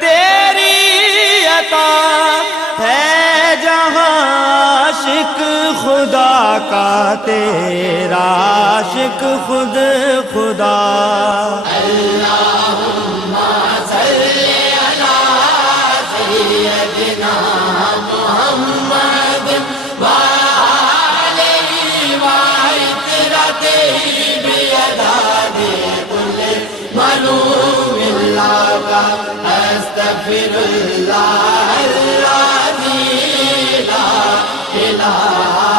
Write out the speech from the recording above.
تیری عطا ہے جہاں عاشق خدا کا تیرا عاشق خود خدا اللہم صلی علی سیدنا محمد وآلہ وعطرتہ بعدد کل معلوم اللہ استغفر اللہ الذی لا الہ